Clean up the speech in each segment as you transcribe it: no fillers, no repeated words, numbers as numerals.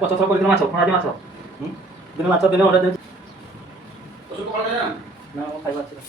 কত করে দিন মাছ কোনা দি মাছ দিন মাছ দিনে অর্ডার দিন ওষুধ তো করা যায় না? না ও খাই পাচ্ছি না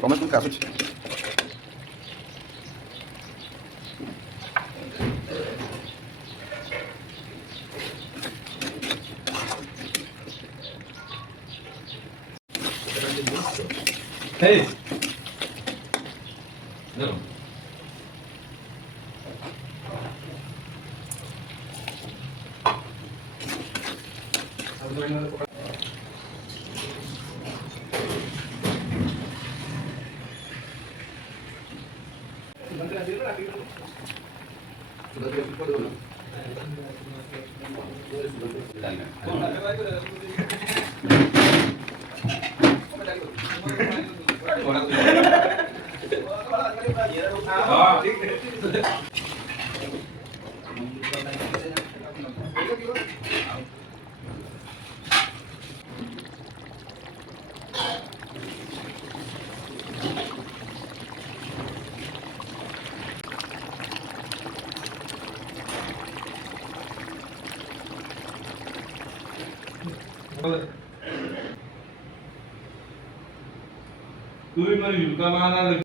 Come com cabbage. Hey. No. Tuloy man yung kamana